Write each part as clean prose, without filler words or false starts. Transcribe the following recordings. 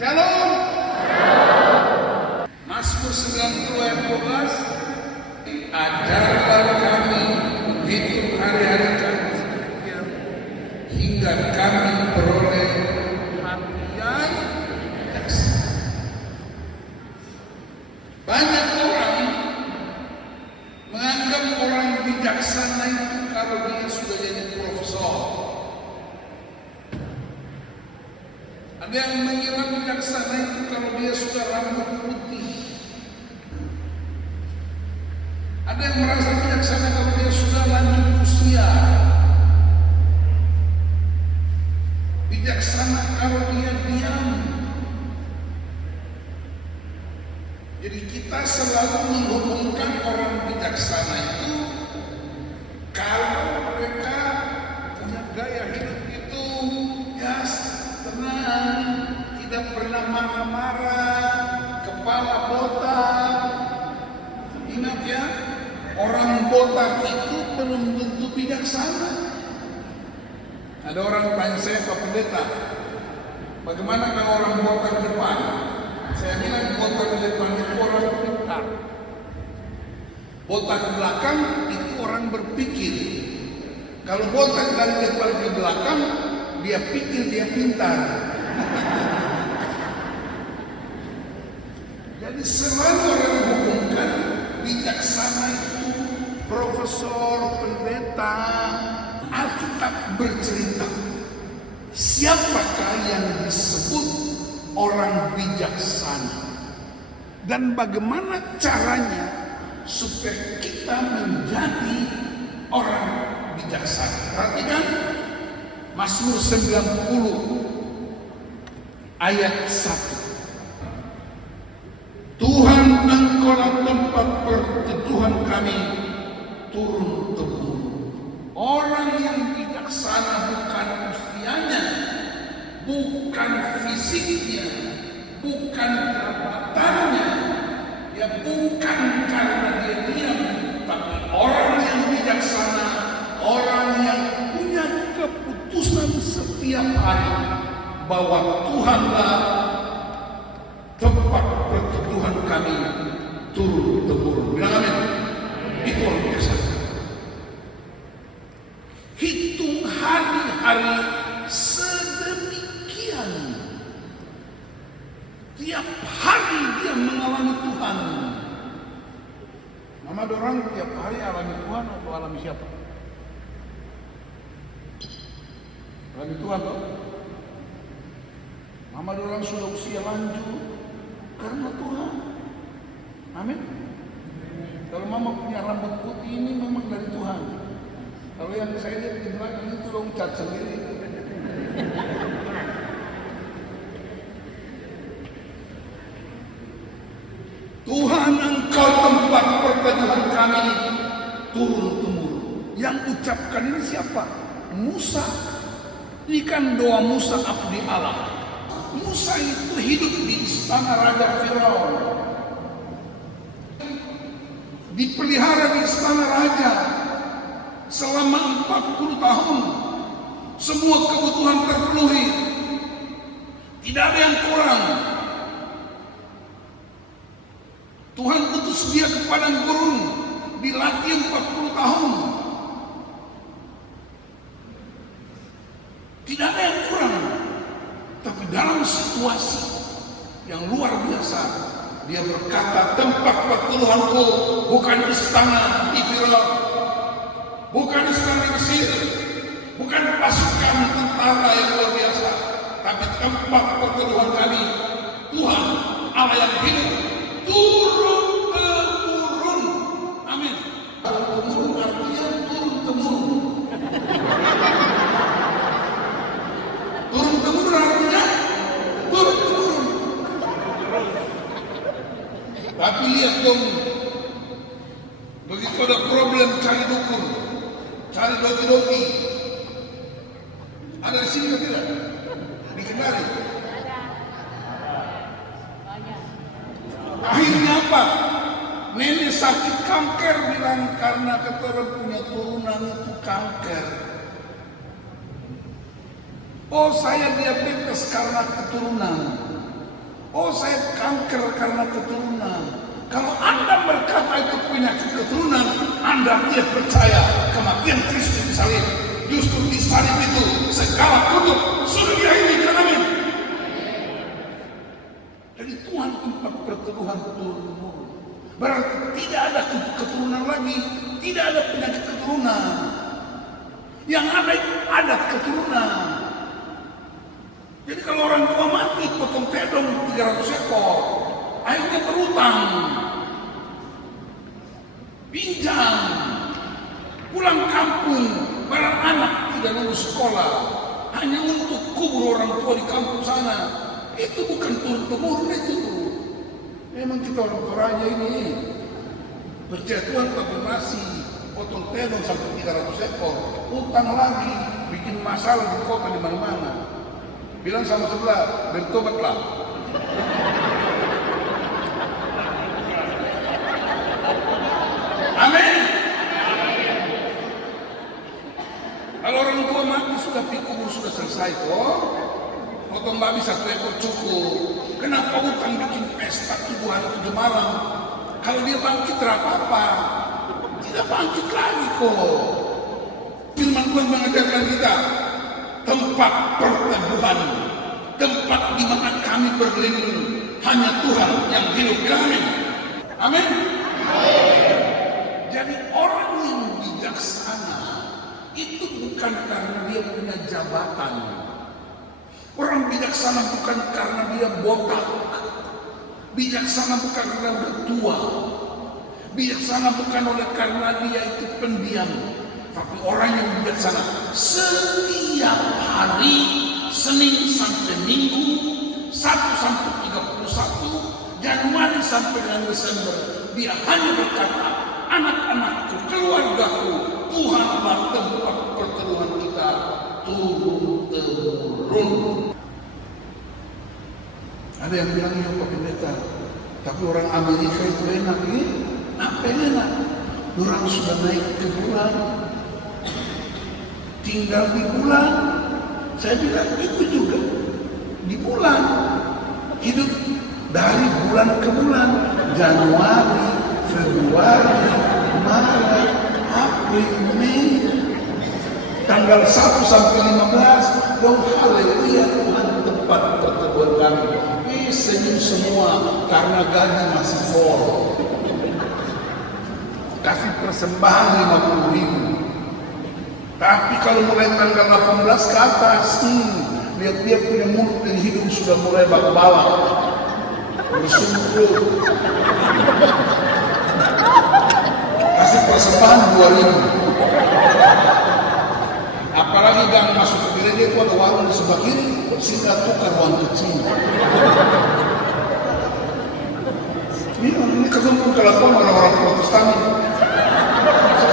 Shalom. Mazmur 90 ayat 12. Ajarlah kami menghitung hari-hari kami hingga kami beroleh hati yang bijaksana. Banyak orang menganggap orang bijaksana itu kalau dia sudah jadi profesor. Ada yang mengira bijaksana itu kalau dia sudah rambut putih. Ada yang merasa bijaksana kalau dia sudah lanjut usia. Bijaksana kalau dia diam. Jadi kita selalu menghubungkan orang bijaksana itu kalau mereka punya gaya hidup itu ya tenang, tidak pernah marah-marah, kepala botak. Ingat ya, orang botak itu belum tentu bijaksana. Ada orang tanya saya, Pak Pendeta, bagaimana kalau orang botak depan? Saya bilang botak depan itu orang pintar. Botak belakang itu orang berpikir. Kalau botak dari depan ke belakang, dia pikir dia pintar. Jadi selalu orang menghubungkan bijaksana itu profesor, pendeta. Alkitab bercerita siapakah yang disebut orang bijaksana dan bagaimana caranya supaya kita menjadi orang bijaksana. Perhatikan Mazmur 90 ayat 1. Tuhan, Engkaulah tempat perteduhan kami turun temurun. Orang yang bijaksana bukan usianya, bukan fisiknya, bukan jabatannya, ya bukan karena dia diam, tapi orang yang bijaksana, orang yang punya keputusan setiap hari bahwa Tuhanlah tempat perteduhan kami turun temurun. Bilang amin. Itu orang biasa. Hitung hari-hari sedemikian. Tiap hari dia mengalami Tuhan. Nama orang tiap hari alami Tuhan atau alami siapa? Alami Tuhan toh? Nama orang sudah usia lanjut karena Tuhan. Amin. Kalau mama punya rambut putih ini memang dari Tuhan. Kalau yang saya lihat di belakang itu dong cat sendiri. Tuhan, Engkau tempat perteduhan kami turun-temurun. Yang ucapkan ini siapa? Musa. Ini kan doa Musa abdi Allah. Musa itu hidup di istana Raja Firaun. Dipelihara di istana raja selama 40 tahun. Semua kebutuhan terpenuhi. Tidak ada yang kurang. Tuhan utus dia ke padang gurun, dilatih 40 tahun. Tidak ada yang kurang. Tapi dalam situasi yang luar biasa, dia berkata, tempat perteduhanku bukan istana di Firaun, bukan istana di Mesir, bukan pasukan tentara yang luar biasa, tapi tempat perteduhan kami, Tuhan Allah yang hidup, turun temurun. Amin. Turun temurun artinya turun temurun. Turun temurun artinya turun temurun. Tapi lihat dong, begitu ada problem cari dukun, cari doki-doki. Ada di sini atau tidak? Di Kendari. Akhirnya apa? Nenek sakit kanker, bilang karena keturunan punya turunan itu kanker. Oh, saya diabetes karena keturunan. Oh, saya kanker karena keturunan. Kalau Anda berkata itu penyakit keturunan, Anda tidak percaya kematian Kristus di salib. Justru di salib itu segala kutub sudah diakhiri. Amin. Jadi Tuhan tempat perteduhan turun-temurun. Berarti tidak ada keturunan lagi, tidak ada penyakit keturunan. Yang ada itu adat keturunan. Jadi kalau orang tua mati potong tedong 300 ekor, akhirnya berutang, pinjam, pulang kampung, barang anak tidak lulus sekolah, hanya untuk kubur orang tua di kampung sana. Itu bukan turun-temurun itu. Memang kita orang Toraja ini percaya Tuhan tak masih potong tedong sampai 300 ekor, utang lagi, bikin masalah di kota di mana-mana. Bilang sama sebelah, bertobatlah. Amin. Kalau orang tua mati sudah pikir sudah selesai kok. Potong babi 1 ekor cukup. Kenapa utang bikin pesta 7 hari 7 malam? Kalau dia bangkit apa-apa. Tidak bangkit lagi kok. Firman Tuhan mengajarkan kita tempat perteduhan, tempat di mana kami berlindung hanya Tuhan yang hidup. Amin. Amin. Jadi orang yang bijaksana itu bukan karena dia punya jabatan. Orang bijaksana bukan karena dia botak. Bijaksana bukan karena dia tua. Bijaksana bukan oleh karena dia itu pendiam. Tapi orang yang bijaksana setiap hari, Senin sampai Minggu, 1 sampai 31, Januari sampai dengan Desember, dia hanya berkata, anak-anakku, keluargaku, Tuhanlah tempat perteduhan kita turun-temurun. Ada yang bilang ya Pak Pendeta, tapi orang Amerika itu enak ya? Apa yang enak? Orang sudah naik ke bulan, tinggal di bulan. Saya bilang itu juga di bulan, hidup dari bulan ke bulan, Januari, Februari, Maret, April, Mei, tanggal 1 sampai 15. Dong haleluya, Tuhan tempat perteduhan kami. Senyum semua karena gaji masih full. Kasih persembahan 50.000. Tapi kalau mulai tanggal 18 ke atas, lihat dia punya mulut dan hidung sudah mulai bak-balak, bersungkur. Kasih persembahan 2.000. Apalagi gang masuk ke gereja itu ada warung di sebelah kiri, sehingga tukar uang kecil. Ini ketemu kelakuan orang-orang Protestan.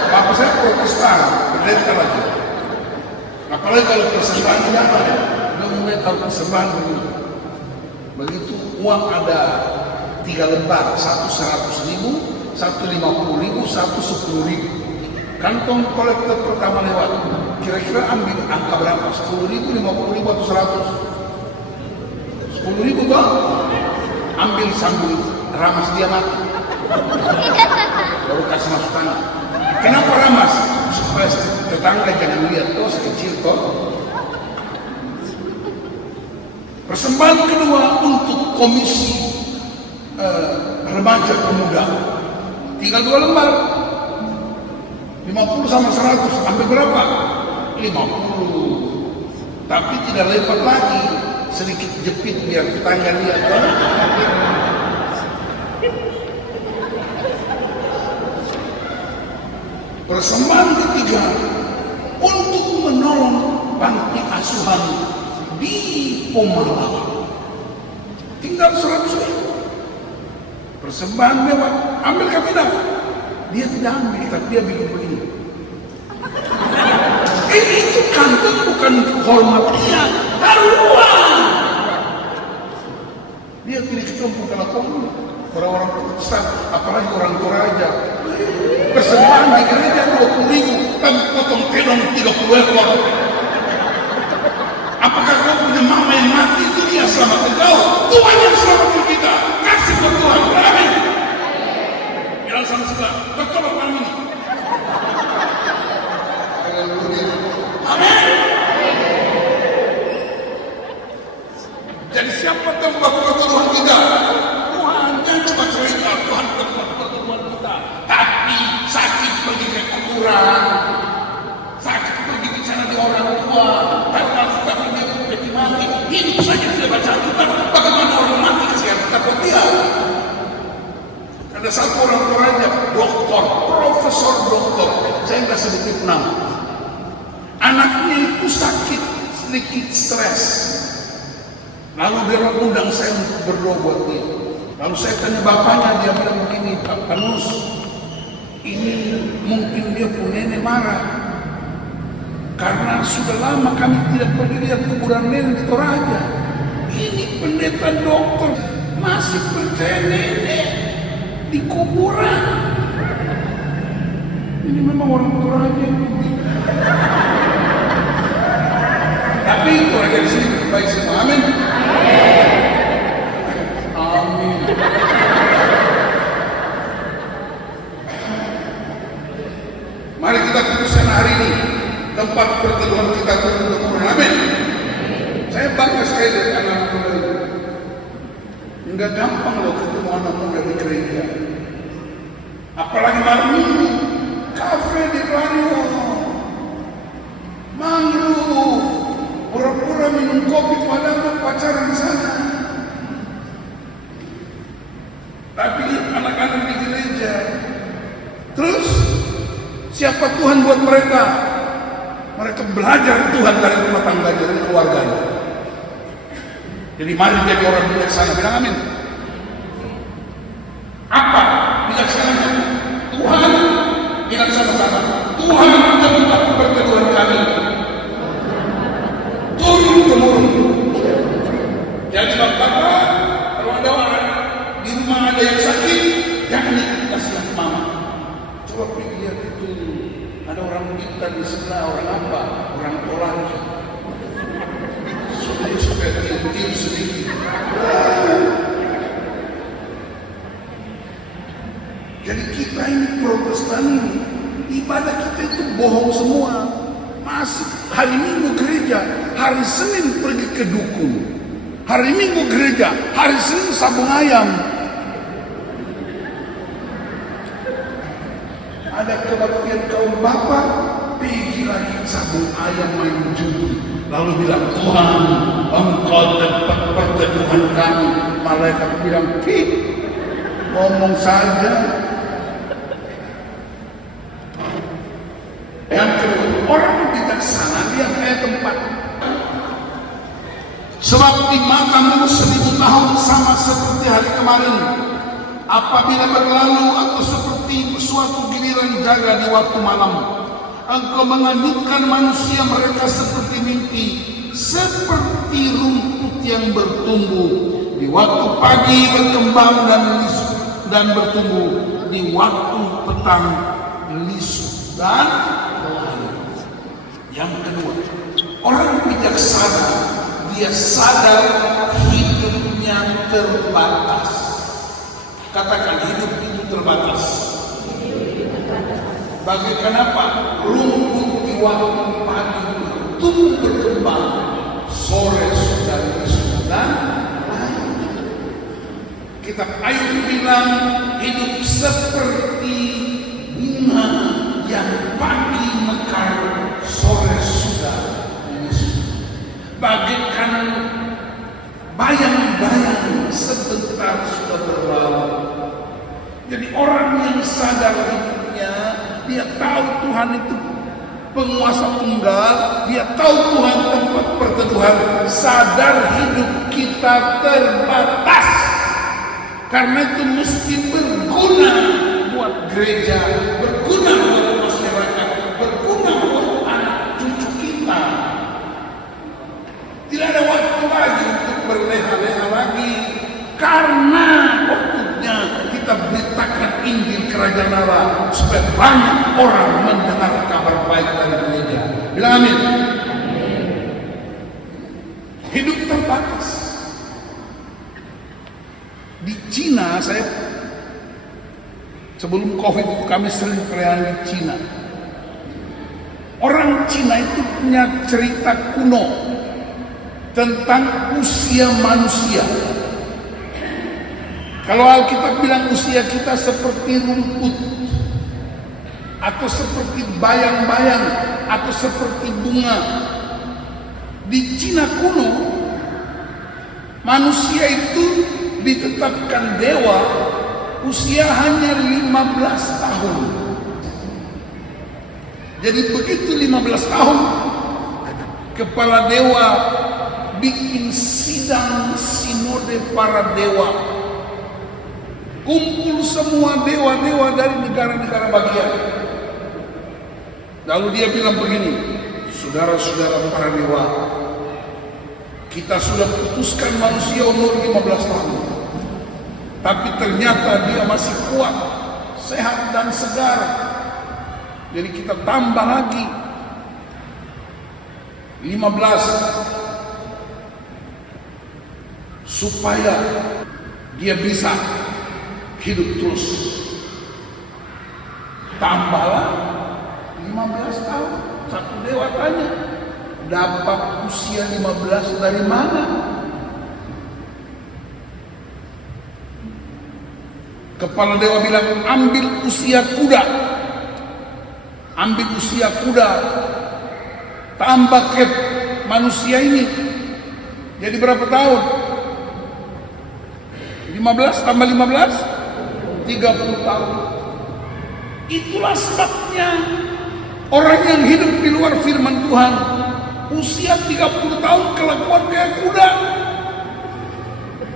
Bapak saya Protestan, pendeta lagi. Apalagi kalau persembahan apa? Dia mulai tahu persembahan dulu. Begitu uang ada 3 lembar, 1 100.000, 1 50.000, 1 10.000. Kantong kolektor pertama lewat. Kira-kira ambil angka berapa? 10.000, 50.000 atau 100? 10.000 toh? Ambil sambil ramas dia mati. Baru kasih masuk tangan. Kenapa ramas? Supaya tetangga jangan lihat toh sekecil toh. Persembahan kedua untuk komisi remaja pemuda. Tinggal 2 lembar. 50 sama 100. Ambil berapa? 50. Tapi tidak lepas lagi. Sedikit jepit biar tetangga lihat toh. Persembahan ketiga untuk menolong panti asuhan di Pemalang. Tinggal 100.000. Persembahan lewat. Ambil ke tidak? Dia tidak ambil, tapi dia bikin begini. Itu kantong bukan hormat dia, taruhan. Dia pilih ketemu kalau orang-orang Protestan, apalagi orang Toraja. Persembahan di gereja 20.000, kan potong tedong 30 ekor. Apakah kau punya mama yang mati itu dia selamat engkau? Tuhan yang selamat tempat pertemuan kita. Tuhan jangan cuma cerita Tuhan tempat pertemuan kita, tapi sakit pergi ke kuburan, sakit pergi ke sana di orang tua, tanpa kita pergi ke mati, hidup saja tidak baca Alkitab. Bagaimana orang mati kasih Alkitab buat dia? Ada satu orang tuanya doktor, profesor doktor, saya nggak sebutin nama. Anaknya itu sakit, sedikit stres. Lalu dia undang saya untuk berdoa buat dia. Lalu saya tanya bapaknya, dia bilang begini, Pak Panus, ini mungkin dia punya nenek marah. Karena sudah lama kami tidak pergi lihat kuburan nenek di Toraja. Ini pendeta dokter masih percaya nenek di kuburan. Ini memang orang Toraja. Tapi Toraja di sini baik semua, amin. Amin. Mari kita putuskan hari ini tempat pertemuan kita untuk kuburan, amin. Saya bangga sekali dari anak muda ini. Enggak gampang loh ketemu anak muda di gereja. Apalagi malam minggu, kafe di Klario, mangrove, pura-pura minum kopi padahal pacaran di sana. Tapi anak-anak di gereja. Terus siapa Tuhan buat mereka? Mereka belajar Tuhan dari rumah tangga, dari keluarganya. Jadi mari jadi orang bijaksana, bilang amin. Apa bijaksananya? Tuhan, bilang sama-sama, Tuhan tempat pertemuan kami. Turun-temurun. Jadi bapak, kalau ada orang di rumah ada yang sakit, jangan ikut kasihan mama. Coba pergi lihat itu, ada orang kita di sebelah, orang apa? Orang Toraja. Supaya tiup-tiup sedikit. Jadi kita ini Protestan ini, ibadah kita itu bohong semua. Masih hari Minggu gereja, hari Senin pergi ke dukun. Hari Minggu gereja, hari Senin sabung ayam. Ada kebaktian kaum bapak, pergi lagi sabung ayam main judi. Lalu bilang, Tuhan, Engkau tempat pertemuan kami. Malaikat bilang, ngomong saja. Yang kedua, orang bijaksana dia kayak tempat. Sebab di matamu 1000 tahun sama seperti hari kemarin. Apabila berlalu atau seperti suatu giliran jaga di waktu malam. Engkau menghanyutkan manusia mereka seperti mimpi, seperti rumput yang bertumbuh. Di waktu pagi berkembang dan bertumbuh, di waktu petang lisu dan berlalu. Yang kedua, orang bijaksana, dia sadar hidupnya terbatas. Katakan hidup itu terbatas. Bagaikan apa? Rumput di waktu pagi tumbuh berkembang, sore sudah lisu dan layu. Kitab Ayub bilang hidup seperti bunga yang pagi mekar, sore sudah lisu. Bagaikan bayang-bayang sebentar sudah berlalu. Jadi orang yang sadar hidupnya, dia tahu Tuhan itu penguasa tunggal, dia tahu Tuhan tempat perteduhan, sadar hidup kita terbatas. Karena itu mesti berguna buat gereja, berguna buat masyarakat, berguna buat anak cucu kita. Tidak ada waktu lagi untuk berleha-leha lagi, karena waktunya kita beritakan Injil Kerajaan Allah supaya banyak orang mendengar kabar baik dari gereja. Bilang amin. Hidup terbatas. Di Cina, saya sebelum COVID itu kami sering perayaan di Cina. Orang Cina itu punya cerita kuno. tentang usia manusia. Kalau Alkitab bilang usia kita seperti rumput, atau seperti bayang-bayang, atau seperti bunga. Di Cina kuno, manusia itu ditetapkan dewa usia hanya 15 tahun. Jadi begitu 15 tahun, kepala dewa bikin sidang sinode para dewa. Kumpul semua dewa-dewa dari negara-negara bagian. Lalu dia bilang begini, saudara-saudara para dewa, kita sudah putuskan manusia umur 15 tahun. Tapi ternyata dia masih kuat, sehat dan segar. Jadi kita tambah lagi 15 supaya dia bisa hidup terus. Tambahlah 15 tahun. Satu dewa tanya, dapat usia 15 dari mana? Kepala dewa bilang, ambil usia kuda. Ambil usia kuda, tambah ke manusia ini. Jadi berapa tahun? 15 tambah 15, 30 tahun. Itulah sebabnya orang yang hidup di luar firman Tuhan, usia 30 tahun kelakuan kayak kuda.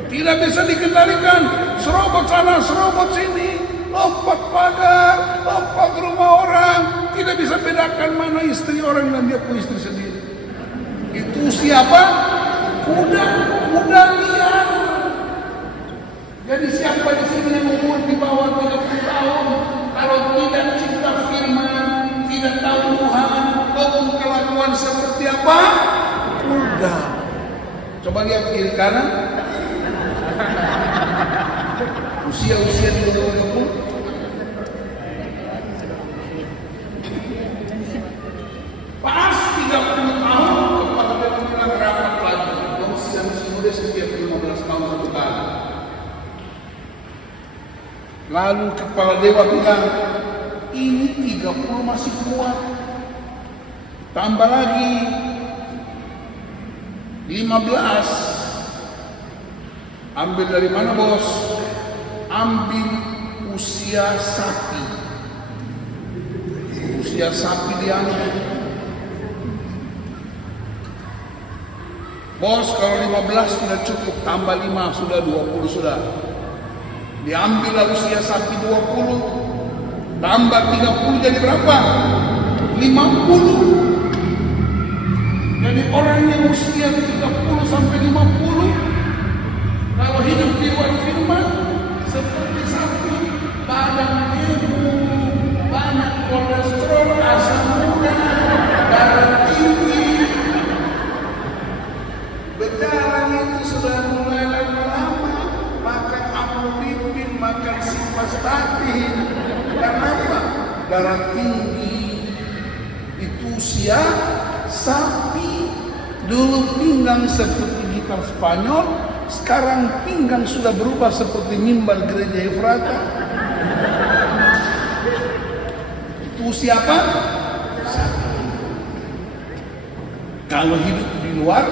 Tidak bisa dikendalikan, serobot sana, serobot sini, lompat pagar, lompat rumah orang, tidak bisa bedakan mana istri orang dan dia punya istri sendiri. Itu usia apa? Kuda, kuda liar. Jadi siapa di sini yang umur di bawah 30 tahun, kalau tidak cinta firman, tidak tahu Tuhan, kelakuan seperti apa? Kuda. Coba lihat kiri kanan. Usia-usia di bawah 30. Pas 30 tahun kepala dia bilang rapat lagi. Dong sidang sinode setiap 15 tahun satu kali. Lalu kepala dewa bilang, ini 30 masih kuat. Tambah lagi 15. Ambil dari mana bos? Ambil usia sapi. Usia sapi diambil. Bos, kalau 15 tidak cukup, tambah 5 sudah 20 sudah. Diambil lalu usia sapi 20, tambah 30 jadi berapa? 50. Jadi orang yang usia 30 sampai 50, kalau hidup di luar firman, seperti sapi, badan gemuk, banyak kolesterol, asam urat, darah tinggi. Berjalan itu sudah mulai lama-lama, makan amlodipin, makan simvastatin. Karena apa? Darah tinggi. Itu usia sapi. Dulu pinggang seperti gitar Spanyol, sekarang pinggang sudah berubah seperti mimbar gereja Efrata. Itu usia apa? Sapi. Kalau hidup di luar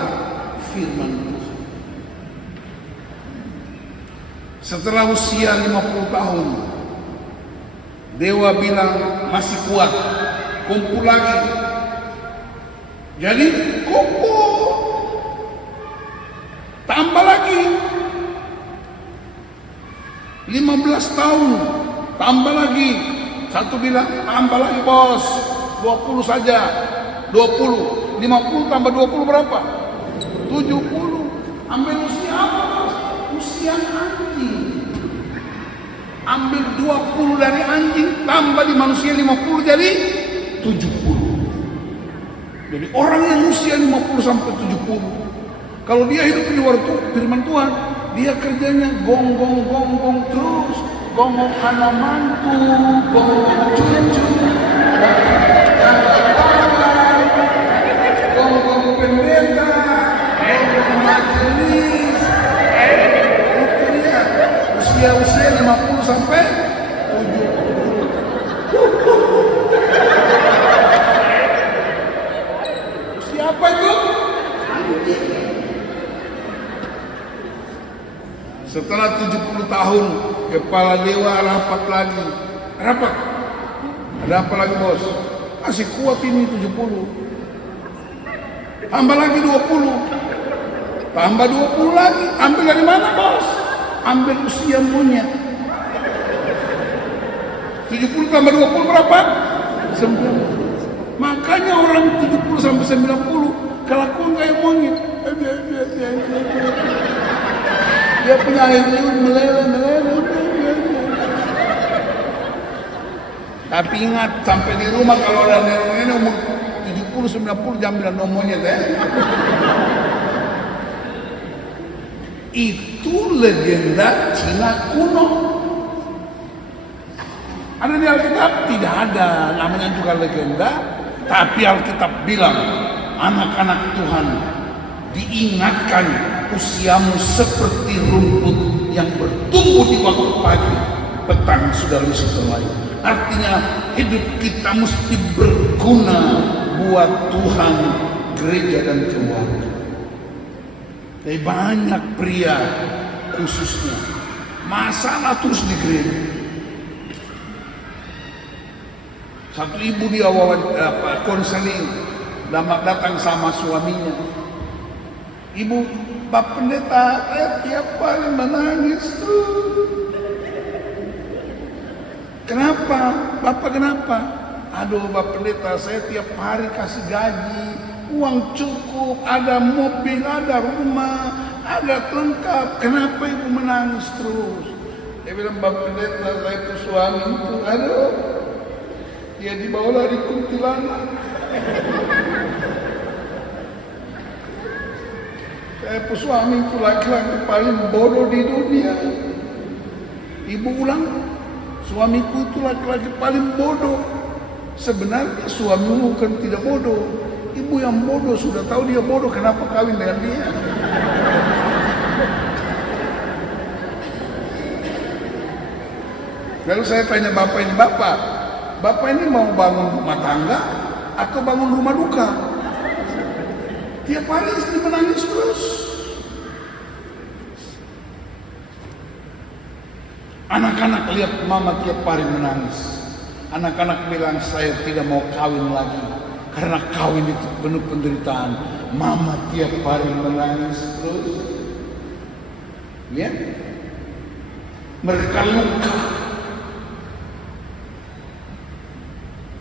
firman Tuhan. Setelah usia 50 tahun, dewa bilang masih kuat, kumpul lagi. Jadi kumpul, tambah lagi 15 tahun, tambah lagi. Satu bilang tambah lagi bos, 20 saja, 20, 50 tambah 20 berapa? 70. Ambil usia apa bos? Usia anjing. Ambil 20 dari anjing, tambah di manusia 50 jadi 70. Jadi orang yang usia 50 sampai 70, kalau dia hidup di luar firman Tuhan, dia kerjanya gonggong terus, gonggong anak mantu, gonggong cucu, gonggong pendeta, gonggong majelis. Itu dia. Usia 50 sampai 70. Siapa itu? Setelah 70 tahun, kepala dewa rapat lagi. Rapat. Ada apa lagi, bos? Masih kuat ini 70. Tambah lagi 20. Tambah 20 lagi. Ambil dari mana, bos? Ambil usia monyet. 70 tambah 20 berapa? 90. Makanya orang 70 sampai 90 kelakuan kayak monyet. Dia punya air liur meleleh. Tapi ingat, sampai di rumah kalau ada nenek umur 70-90 jangan bilang nomornya deh. Itu legenda Cina kuno. Ada di Alkitab? Tidak ada, namanya juga legenda. Tapi Alkitab bilang, anak-anak Tuhan diingatkan usiamu seperti rumput yang bertumbuh di waktu pagi, petang sudah lusuh kembali. Artinya hidup kita mesti berguna buat Tuhan, gereja dan keluarga. Tapi banyak pria khususnya masalah terus di gereja. Satu ibu dia konseling, datang sama suaminya. Ibu, Pak Pendeta, tiap hari menangis tuh. Kenapa? Bapak kenapa? Aduh, Pak Pendeta, saya tiap hari kasih gaji, uang cukup, ada mobil, ada rumah, ada lengkap. Kenapa ibu menangis terus? Dia bilang, Pak Pendeta, saya itu suami itu, aduh, dia dibawa lari kuntilanak. Saya itu suami itu laki-laki paling bodoh di dunia. Ibu ulang, suamiku itu laki-laki paling bodoh. Sebenarnya suamimu kan tidak bodoh. Ibu yang bodoh, sudah tahu dia bodoh, kenapa kawin dengan dia? Lalu saya tanya bapak ini, bapak ini mau bangun rumah tangga atau bangun rumah duka? Tiap hari istri menangis terus. Anak-anak lihat mama tiap hari menangis. Anak-anak bilang, saya tidak mau kawin lagi karena kawin itu penuh penderitaan. Mama tiap hari menangis terus. Lihat, mereka luka.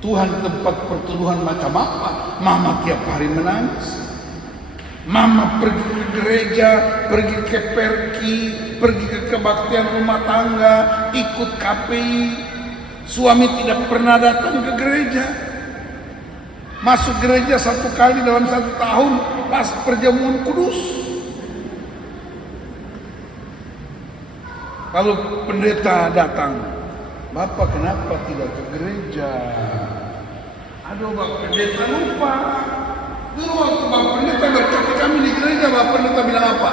Tuhan tempat perteduhan macam apa? Mama tiap hari menangis. Mama pergi ke gereja, pergi ke perki, pergi ke kebaktian rumah tangga, ikut KPI. Suami tidak pernah datang ke gereja. Masuk gereja 1 kali dalam 1 tahun pas perjamuan kudus. Lalu pendeta datang, Bapak kenapa tidak ke gereja? Aduh, Bapak pendeta lupa. Dulu waktu Bapak pendeta berkata kami di gereja, Bapak pendeta bilang apa?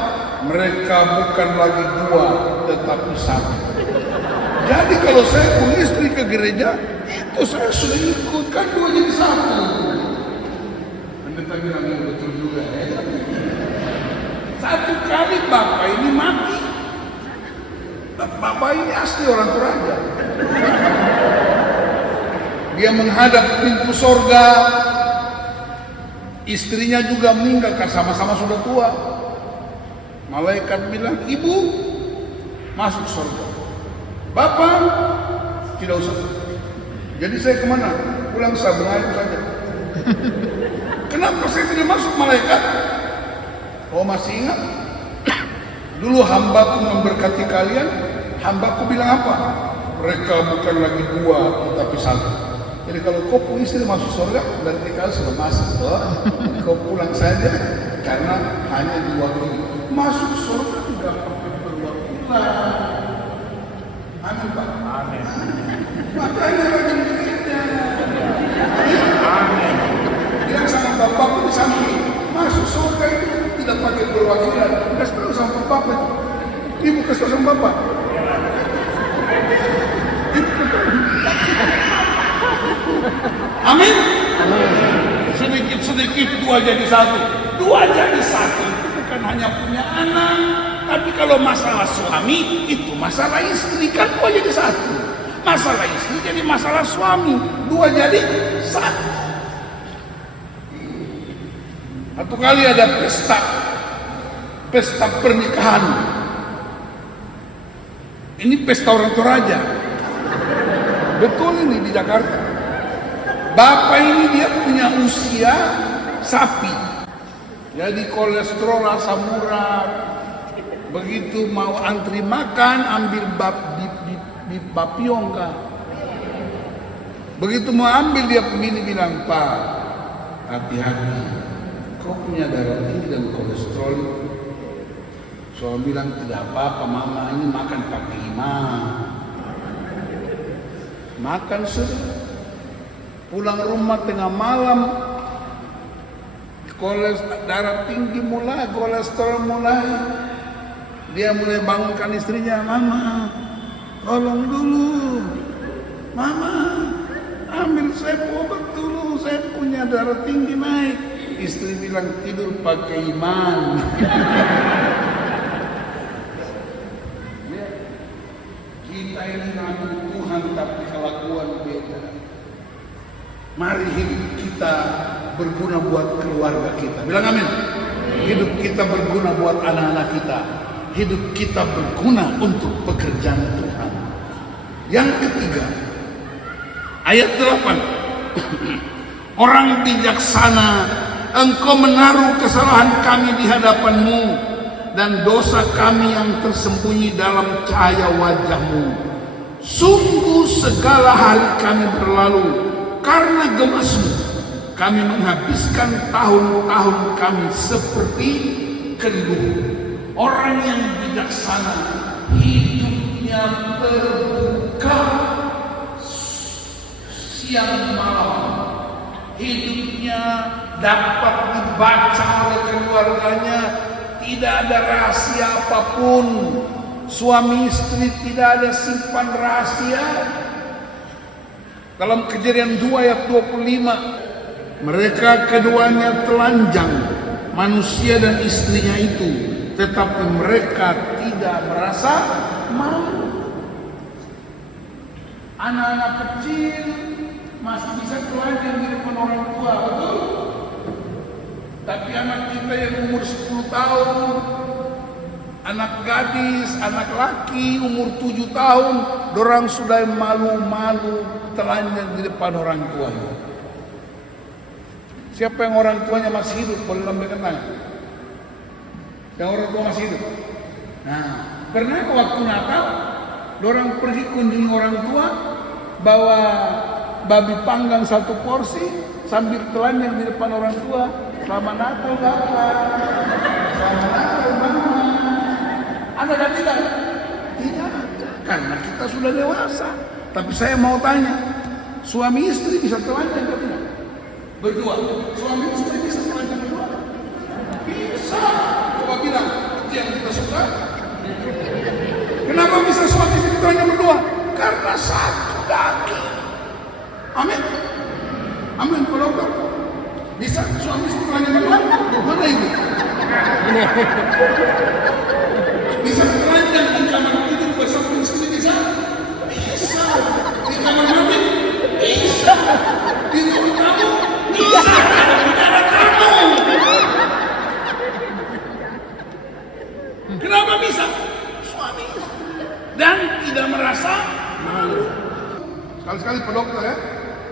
Mereka bukan lagi 2, tetapi 1. Jadi kalau saya punya istri ke gereja, itu saya sudah ikut, kan 2 jadi 1. Pendeta bilang, ya betul juga ya. 1 kali Bapak ini mati. Bapak ini asli orang Toraja. Dia menghadap pintu sorga. Istrinya juga meninggal, kan sama-sama sudah tua. Malaikat bilang, ibu masuk sorga, Bapak tidak usah. Jadi saya kemana? Pulang sabung air saja. Kenapa saya tidak masuk, malaikat? Oh, masih ingat? Dulu hambaku memberkati kalian. Hambaku bilang apa? Mereka bukan lagi 2, tetapi 1. Jadi kalau kau punya istri masuk surga, berarti kau sudah masuk. Kau pulang saja, karena hanya diwakili. Masuk surga tidak pakai perwakilan. Amin, Pak. Amin. Makanya rajin gereja. Amin. Bilang sama bapakku di samping, masuk surga itu tidak pakai perwakilan. kesel sama bapak. Amin. Sedikit-sedikit dua jadi satu. Dua jadi satu itu bukan hanya punya anak, tapi kalau masalah suami itu masalah istri, kan dua jadi satu. Masalah istri jadi masalah suami, dua jadi satu. Satu kali ada pesta pernikahan. Ini pesta orang Toraja. Betul ini di Jakarta. Bapak ini dia punya usia sapi. Jadi kolesterol asam urat. Begitu mau antri makan ambil bapiong kah. Begitu mau ambil dia pembini bilang, "Pak, hati-hati. Kau punya darah tinggi dan kolesterol." Soal bilang, "Tidak apa-apa mama, ini makan pakai iman." Makan sudah. Pulang rumah tengah malam, darah tinggi mulai, kolesterol mulai. Dia mulai bangunkan istrinya, "Mama, tolong dulu. Mama, ambil saya obat dulu, saya punya darah tinggi naik." Istri bilang, "Tidur pakai iman." Kita ini nabi Tuhan tapi kelakuan beda. Mari hidup kita berguna buat keluarga kita. Bilang amin. Hidup kita berguna buat anak-anak kita. Hidup kita berguna untuk pekerjaan Tuhan. Yang ketiga, ayat 8. Orang bijaksana, engkau menaruh kesalahan kami di hadapan-Mu dan dosa kami yang tersembunyi dalam cahaya wajah-Mu. Sungguh segala hari kami berlalu karena gemas-Mu. Kami menghabiskan tahun-tahun kami seperti kendur. Orang yang bijaksana hidupnya terbuka siang malam. Hidupnya dapat dibaca oleh keluarganya. Tidak ada rahasia apapun. Suami istri tidak ada simpan rahasia. Dalam Kejadian 2 ayat 25, mereka keduanya telanjang, manusia dan istrinya itu, tetapi mereka tidak merasa malu. Anak-anak kecil masih bisa telanjang di depan orang tua, betul? Tapi anak kita yang umur 10 tahun, anak gadis, anak laki umur 7 tahun, dorang sudah malu-malu telanjang di depan orang tuanya. Siapa yang orang tuanya masih hidup boleh lambaikan tangan? Yang orang tua masih hidup. Nah, pernah waktu Natal, dorang pergi kunjungi orang tua, bawa babi panggang 1 porsi sambil telanjang di depan orang tua. Selamat Natal Bapak. Selamat Natal Mama. Ada dan tidak? Tidak, karena kita sudah dewasa. Tapi saya mau tanya, suami istri bisa telanjang atau tidak? Berdua, suami istri bisa telanjang berdua? Bisa. Coba bilang, itu yang kita suka. Kenapa bisa suami istri telanjang berdua? Karena satu daging. Amin. Amin, Pak Dokter. Bisa suami istri telanjang berdua? Mana itu? Bisa telanjang di kamar tidur bersama istri bisa? Bisa. Di kamar mandi? Bisa. Di ruang tamu? Bisa. Tidak ada tamu. Kenapa bisa? Suami dan tidak merasa malu. Sekali-sekali Pak Dokter ya,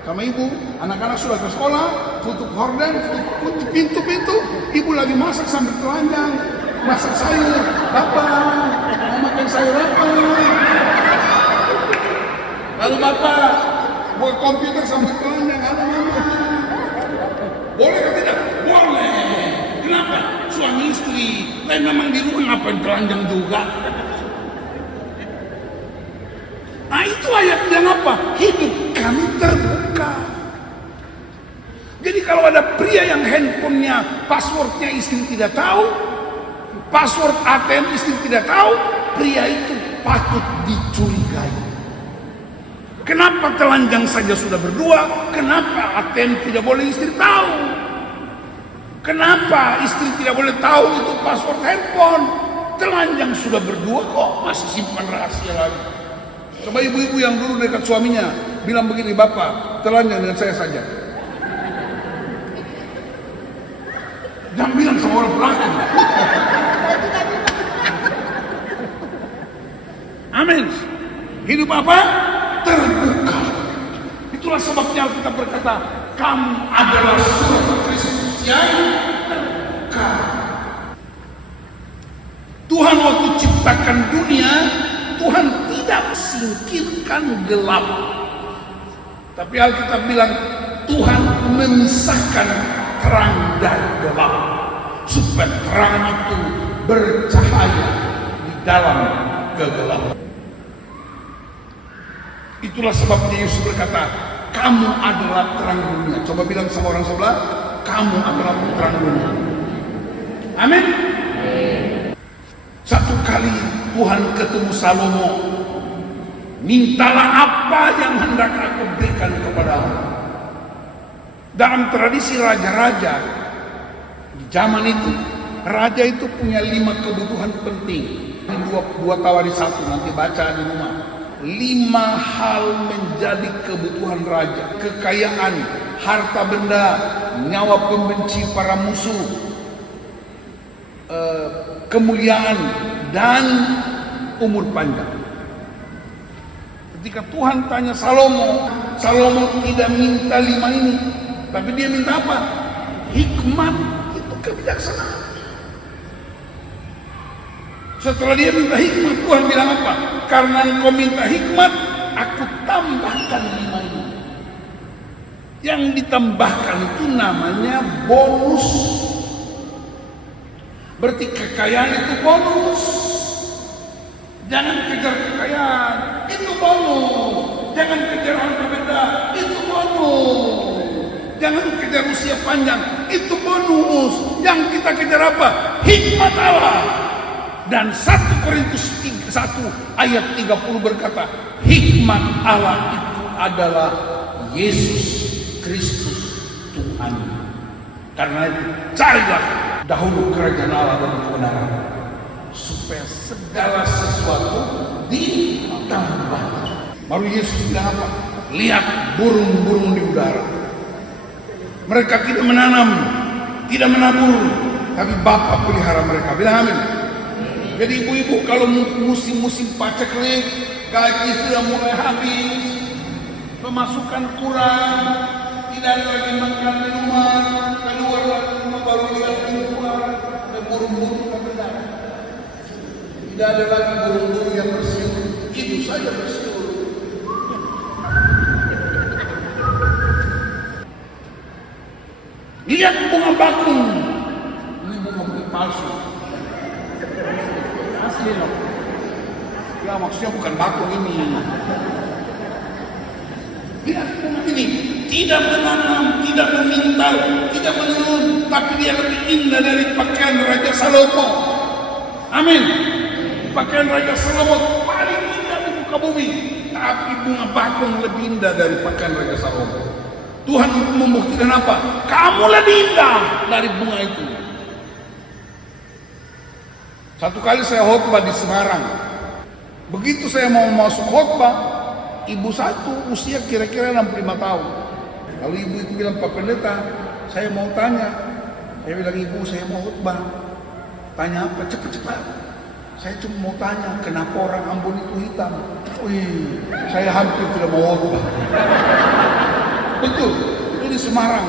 sama ibu, anak-anak sudah ke sekolah, tutup horden, tutup pintu-pintu, ibu lagi masak sambil telanjang. Masak sayur, Bapak mau makan sayur apa? Lalu Bapak buat komputer sambil telanjang, ada mama. Boleh atau tidak? Boleh. Kenapa? Suami istri, lain memang di rumah ngapain telanjang juga? Nah itu ayatnya apa? Hidup kami terbuka. Jadi kalau ada pria yang handphonenya, passwordnya istri tidak tahu, password ATM istri tidak tahu, pria itu patut dicurigai. Kenapa telanjang saja sudah berdua? Kenapa ATM tidak boleh istri tahu? Kenapa istri tidak boleh tahu itu password handphone? Telanjang sudah berdua kok masih simpan rahasia lagi. Coba ibu-ibu yang dulu dekat suaminya bilang begini, bapak telanjang dengan saya saja. Jangan bilang sama orang belakang. Amin. Hidup apa? Terbuka. Itulah sebabnya kita berkata, kamu adalah surat Kristus yang terbuka. Tuhan waktu ciptakan dunia, Tuhan tidak singkirkan gelap. Tapi Alkitab bilang Tuhan memisahkan terang dan gelap, supaya terang itu bercahaya di dalam kegelapan. Itulah sebabnya Yesus berkata, kamu adalah terang dunia. Coba bilang sama orang sebelah, kamu adalah terang dunia. Amin. Satu kali Tuhan ketemu Salomo, mintalah apa yang hendak aku berikan kepadamu. Dalam tradisi raja-raja di zaman itu, raja itu punya 5 kebutuhan penting. Dua tawari satu, nanti baca di rumah. 5 hal menjadi kebutuhan raja: kekayaan, harta benda, nyawa pembenci para musuh, kemuliaan, dan umur panjang. Ketika Tuhan tanya Salomo, Salomo tidak minta 5 ini, tapi dia minta apa? Hikmat, itu kebijaksanaan. Setelah dia minta hikmat, Tuhan bilang apa? Karena engkau minta hikmat, aku tambahkan 5 ini. Yang ditambahkan itu namanya bonus. Berarti kekayaan itu bonus. Jangan kejar kekayaan, itu bonus. Jangan kejar harta benda, itu bonus. Jangan kejar usia panjang, itu bonus. Yang kita kejar apa? Hikmat Allah. Dan 1 Korintus 1 ayat 30 berkata, hikmat Allah itu adalah Yesus Kristus Tuhan. Karena itu carilah dahulu kerajaan Allah dan kebenaran, supaya segala sesuatu ditambah. Baru Yesus bilang apa? Lihat burung-burung di udara. Mereka tidak menanam, tidak menabur, tapi Bapa pelihara mereka. Bilang amin. Jadi ibu-ibu, kalau musim-musim paceklik, gaji sudah mulai habis, pemasukan kurang, tidak ada lagi makan di rumah, keluar lagi rumah baru lihat di luar, ada burung-burung yang tidak ada lagi burung-burung yang bersiul, itu saja bersiul. Lihat bunga bakung, ini bunga palsu. Asli loh. Ya maksudnya bukan bakung ini. Lihat bunga ini, tidak menanam, tidak memintal, tidak menurun, tapi dia lebih indah dari pakaian Raja Salomo. Amin. Pakaian Raja Salomo paling indah di muka bumi, tapi bunga bakung lebih indah dari pakaian Raja Salomo. Tuhan membuktikan apa? Kamu lebih indah dari bunga itu. Satu kali saya khotbah di Semarang. Begitu saya mau masuk khotbah, ibu satu usia kira-kira 65 tahun. Lalu ibu itu bilang, Pak Pendeta, saya mau tanya. Saya bilang, ibu saya mau khotbah. Tanya apa? Cepat-cepat. Saya cuma mau tanya, kenapa orang Ambon itu hitam? Wih, saya hampir tidak mau khotbah. Betul, itu di Semarang.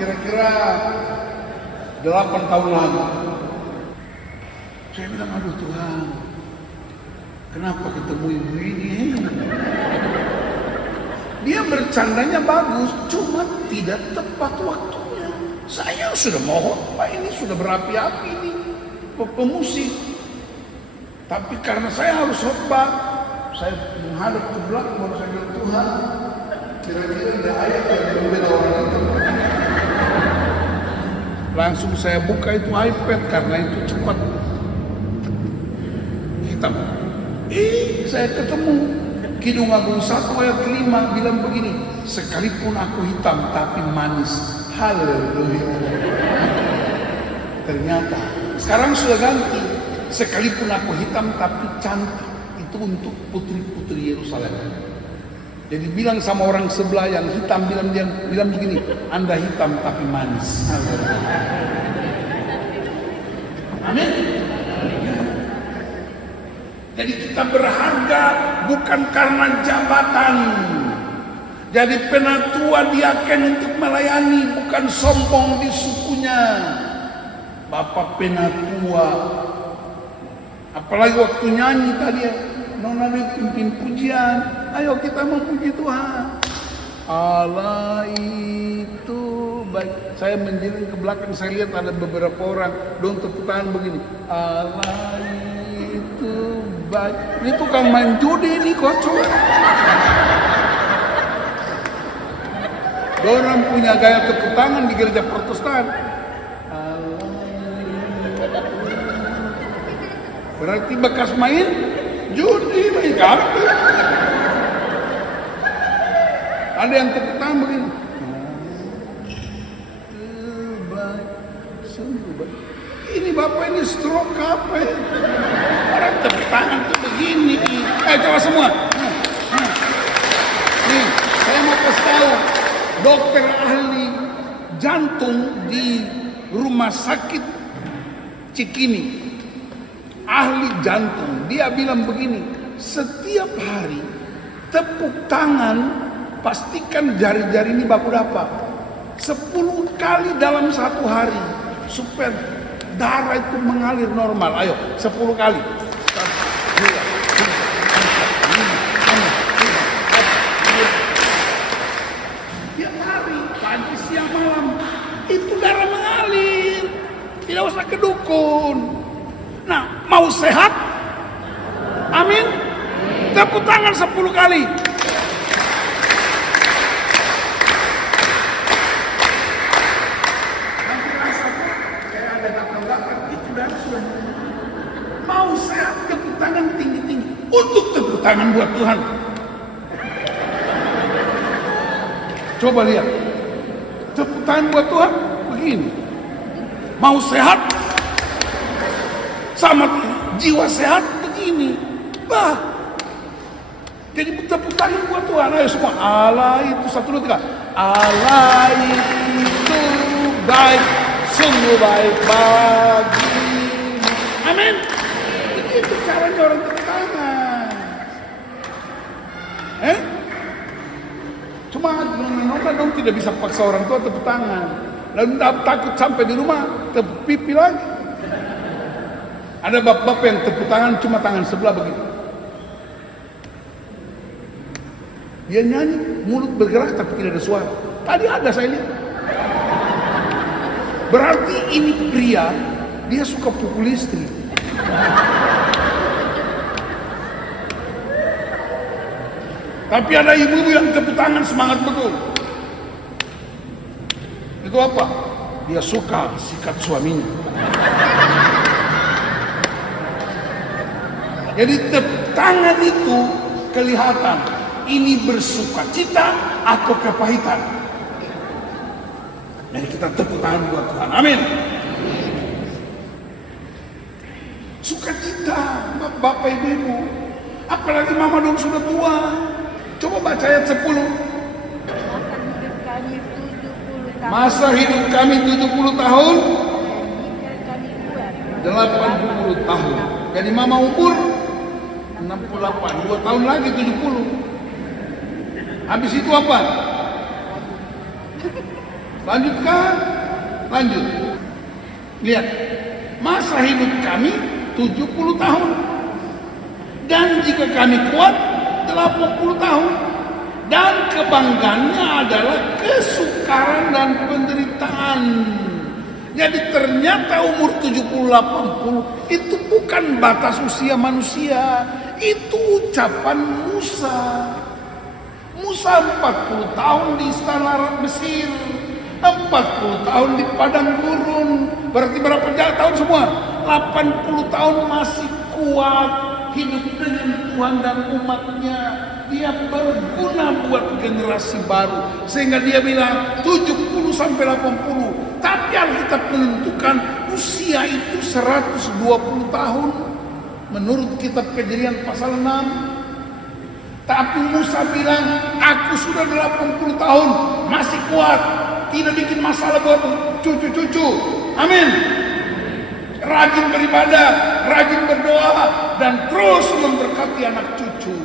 Kira-kira 8 tahun lalu. Saya bilang, aduh Tuhan, kenapa ketemu ibu ini? Dia bercandanya bagus, cuma tidak tepat waktunya. Saya sudah mau khotbah, ini sudah berapi-api ini pemusik. Tapi karena saya harus khotbah, saya menghadap ke belakang, baru saya bilang, Tuhan, kira-kira ada ayat yang berbeda orang itu. Langsung saya buka itu iPad karena itu cepat. hitam. Saya ketemu Kidung Agung 1 ayat 5 bilang begini, sekalipun aku hitam tapi manis. Haleluya. Ternyata sekarang sudah ganti, sekalipun aku hitam tapi cantik. Itu untuk putri-putri Yerusalem. Jadi bilang sama orang sebelah yang hitam, bilang begini, Anda hitam tapi manis. Amin. Jadi kita berharga bukan karena jabatan. Jadi penatua diaken untuk melayani, bukan sombong di sukunya. Bapak penatua, apalagi waktu nyanyi tadi ya, Nona pimpin pujian, ayo kita memuji Tuhan. Allah itu baik. Saya menjeling ke belakang, saya lihat ada beberapa orang dong tepuk tangan begini. Allah itu baik. Ini tukang main judi ini kocok. Orang punya gaya tepuk tangan di gereja Protestan. Berarti bekas main judi, main kartu. Ada yang tepuk tangan begini. Ini bapak ini stroke apa ya? Orang tepuk tangan tuh begini. Coba semua. Nih, saya mau kasih tahu. Dokter ahli jantung di rumah sakit Cikini, ahli jantung, dia bilang begini, setiap hari tepuk tangan, pastikan jari-jari ini baku dapat 10 kali dalam satu hari supaya darah itu mengalir normal. Ayo 10 kali. Tiap hari, pagi, siang, malam, itu darah mengalir. Tidak usah ke dukun. Nah, mau sehat? Amin. Tepuk tangan 10 kali. Mau sehat, tepuk tangan tinggi-tinggi. Untuk tepuk tangan buat Tuhan. Coba lihat. Tepuk tangan buat Tuhan begini. Mau sehat, sama jiwa sehat begini. Bah. Jadi tepuk tangan buat Tuhan. Ayo semua. Allah itu, 1, 2, 3. Allah itu baik, sungguh baik bagimu. Amin. Itu caranya orang tepuk tangan. Cuma nona dong tidak bisa paksa orang tua tepuk tangan. Lalu takut sampai di rumah tepuk pipi lagi. Ada bapak-bapak yang tepuk tangan cuma tangan sebelah begitu. Dia nyanyi, mulut bergerak tapi tidak ada suara. Tadi ada saya lihat. Berarti ini pria, dia suka pukul istri. Tapi ada ibu-ibu yang tepuk tangan semangat betul. Itu apa? Dia suka sikat suaminya. Jadi tepuk tangan itu kelihatan ini bersukacita atau kepahitan. Jadi kita tepuk tangan buat Tuhan. Amin. Sukacita, bapak ibu-ibu. Apalagi mama dong sudah tua. Coba baca ayat 10. Masa hidup kami 70 tahun, 80 tahun. Jadi mama umur 68, 2 tahun lagi 70. Habis itu apa? Lanjutkan? Lanjut. Lihat. Masa hidup kami 70 tahun. Dan jika kami kuat 80 tahun. Dan kebanggaannya adalah kesukaran dan penderitaan. Jadi ternyata umur 70-80 itu bukan batas usia manusia. Itu ucapan Musa. Musa 40 tahun di istana Mesir, 40 tahun di padang gurun. Berarti berapa tahun semua? 80 tahun masih kuat. hidup dengan Tuhan dan umatnya. Dia berguna buat generasi baru. Sehingga dia bilang 70 sampai 80. Tapi Alkitab menentukan usia itu 120 tahun. Menurut kitab Kejadian pasal 6. Tapi Musa bilang, aku sudah 80 tahun, masih kuat. Tidak bikin masalah buat cucu-cucu. Amin. Rajin beribadah, rajin berdoa, dan terus memberkati anak cucu.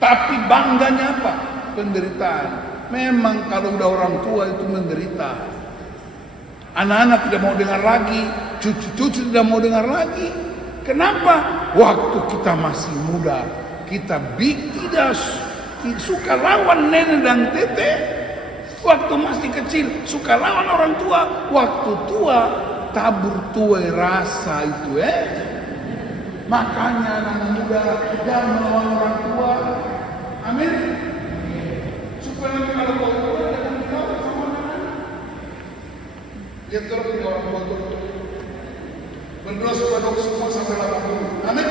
Tapi bangganya apa? Penderitaan. Memang kalau udah orang tua itu menderita. Anak-anak tidak mau dengar lagi, cucu-cucu tidak mau dengar lagi. Kenapa? Waktu kita masih muda, kita tidak suka lawan nenek dan tete. Waktu masih kecil suka lawan orang tua. Waktu tua tabur tuai rasa itu Makanya anak muda jangan melawan orang tua. Amin. Supaya nanti kalau orang tua jangan dilawan sama anak-anak. Lihat kalau punya orang tua itu berdoa supaya semua sampai 80. Amin.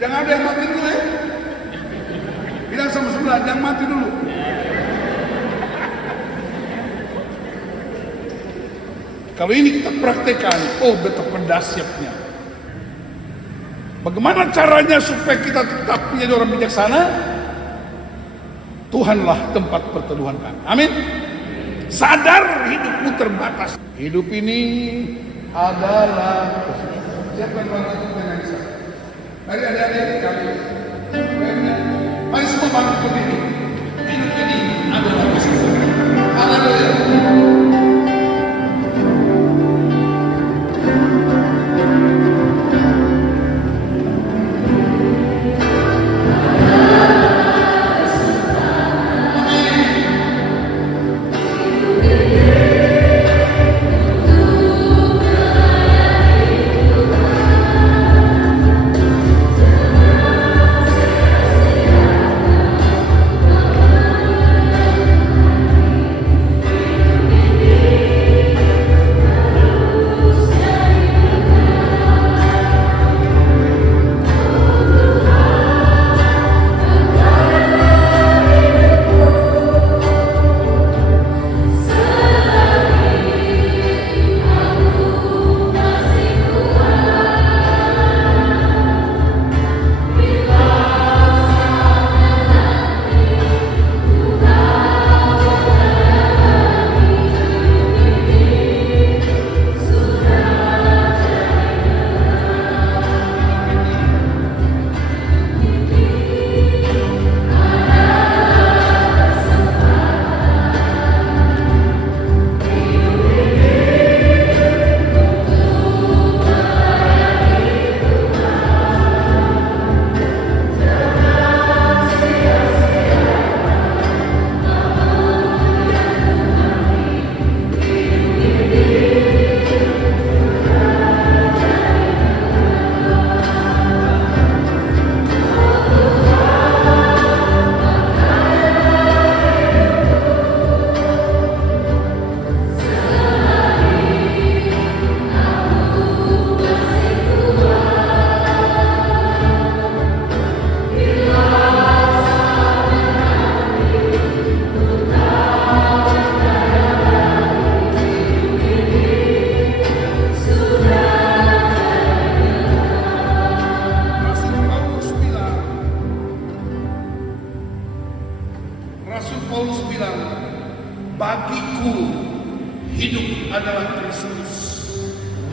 Jangan ada yang mati dulu Bilang sama sebelah, jangan mati dulu. Kalau ini kita praktekkan, betapa dahsyatnya. Bagaimana caranya supaya kita tetap menjadi orang bijaksana? Tuhanlah tempat perteduhan kami. Amin. Sadar hidupmu terbatas. Hidup ini adalah siapa yang bangun dengan bisa? Mari adik-adik kami. Mari semua bangun berdiri. Hidup ini adalah kesempatan. Haleluya. Bagiku hidup adalah Kristus,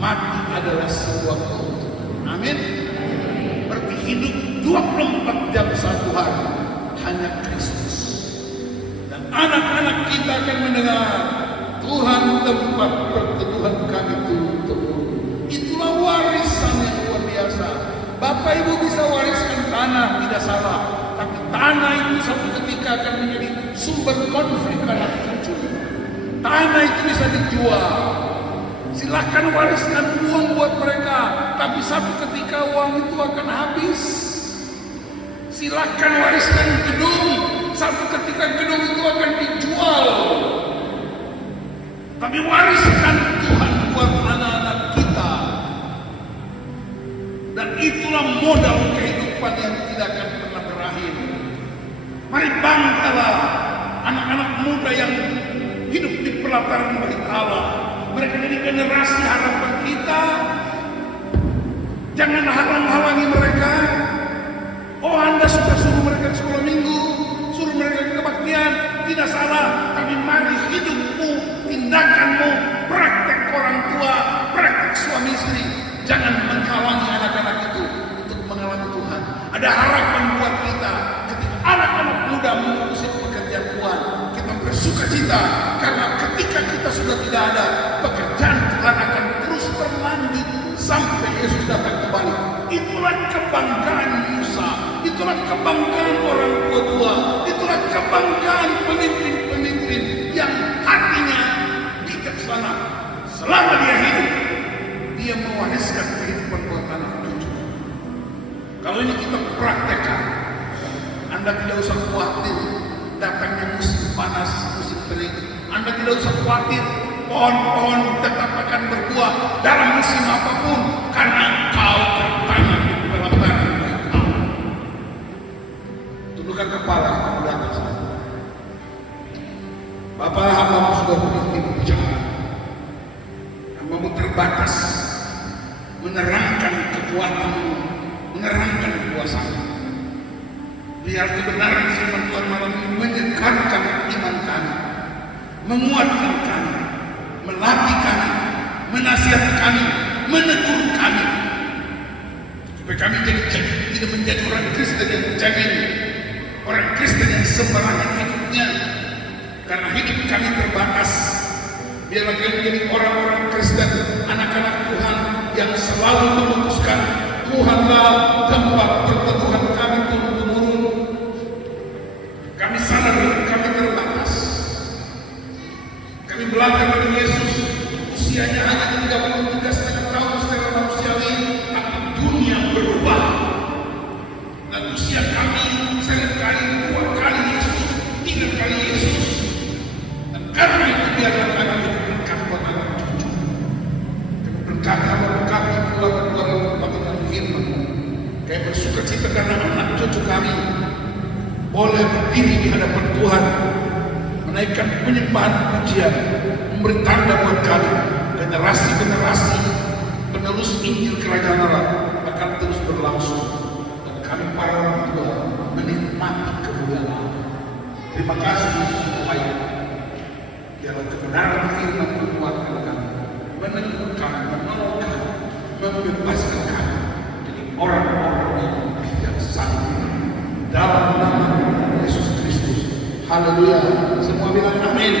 mati adalah sebuah keuntungan. Amin. Berarti hidup 24 jam satu hari hanya Kristus. Dan anak-anak kita akan mendengar, Tuhan tempat perteduhan kami turun-temurun. Itulah warisan yang luar biasa. Bapak Ibu bisa wariskan tanah, tidak salah. Tapi tanah itu suatu ketika akan menjadi sumber konflik anak cucu. Tanah itu bisa dijual. Silahkan wariskan uang buat mereka, tapi satu ketika uang itu akan habis. Silahkan wariskan gedung, satu ketika gedung itu akan dijual. Tapi wariskan Tuhan buat anak-anak kita. itulah modal kehidupan yang tidak akan pernah berakhir. Mari banggalah anak-anak muda yang hidup di pelataran Bait Allah. Mereka jadi generasi harapan kita. Jangan halang-halangi mereka. Oh, Anda suka suruh mereka sekolah minggu, suruh mereka kebaktian, tidak salah. Tapi mari hidupmu, tindakanmu, praktek orang tua, praktek suami istri, jangan menghalangi anak-anak itu untuk mengalami Tuhan. Ada harapan buat kita ketika anak-anak muda mengurusi pekerjaan Tuhan. Kita bersuka cita karena ketika kita sudah tidak ada, pekerjaan Tuhan akan terus berlanjut sampai Yesus datang kembali. Itulah kebanggaan Musa, itulah kebanggaan orang tua, itulah kebanggaan pemimpin-pemimpin yang hatinya bijaksana. Selama dia hidup, dia mewariskan kehidupan buat anak cucu. Kalau ini kita praktekkan, Anda tidak usah khawatir datangnya musim panas, musim kering. Anda tidak usah khawatir pohon-pohon tetap akan berbuah dalam musim apapun, karena kau tertanam di pelataran Bait Allah. Tundukkan kepala kita belakang saya. Bapak, hamba sudah berhenti berbicara. Hambamu terbatas menerangkan kekuatanmu, menerangkan kuasa-Mu. Biar kebenaran firman Tuhan malam ini menyegarkan iman kami, menguatkan kami, melatih kami, menasihati kami, menegur kami, supaya kami tidak menjadi orang Kristen yang cengeng, orang Kristen yang sembarangan hidupnya, karena hidup kami terbatas. Biarlah kami menjadi orang-orang Kristen, anak-anak Tuhan yang selalu memutuskan Tuhanlah tempat perteduhan kami turun-temurun. Kami sadar hidup kami terbatas. Kami belajar dari Yesus, usianya hanya 33,5 tahun secara manusiawi, tapi dunia berubah. Dan usia kami seringkali 2 kali Yesus, 3 kali Yesus. Dan karena itu biarlah kami berkat buat anak cucu. Kami berkati keluarga-keluarga berbagian firman. Kami bersuka cita karena anak cucu kami boleh berdiri di hadapan Tuhan, menaikkan penyembahan pujian, memberi tanda buat kami. Generasi-generasi penerus Injil Kerajaan Allah akan terus berlangsung, dan kami para orang tua menikmati kemuliaan Allah. Terima kasih Yesus Tuhan. Biarlah kebenaran firman menguatkan kami, menegur kami, menolong kami, membebaskan kami jadi orang-orang yang bijaksana dalam nama Yesus Kristus. Haleluya. Semua bilang amin.